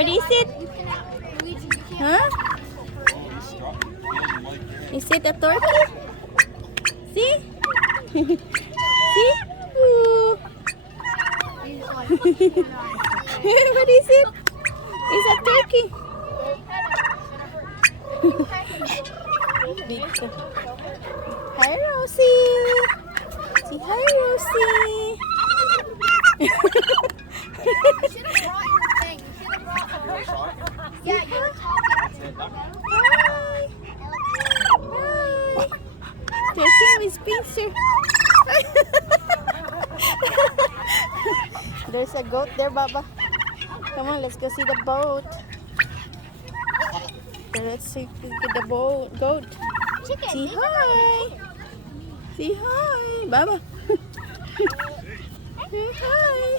What is it? Huh? Is it a turkey? See? See? Ooh. What is it? It's a turkey. Hi, Rosie. Say hi, Rosie. You should have brought your thing. You should have brought her. Yeah, you were talking. Hi. Hi. There's him with Spencer. There's a goat there, Baba. Come on, let's go see the boat. So let's see the boat. Goat. Chicken. Say hi. Say hi, Baba. Say hi.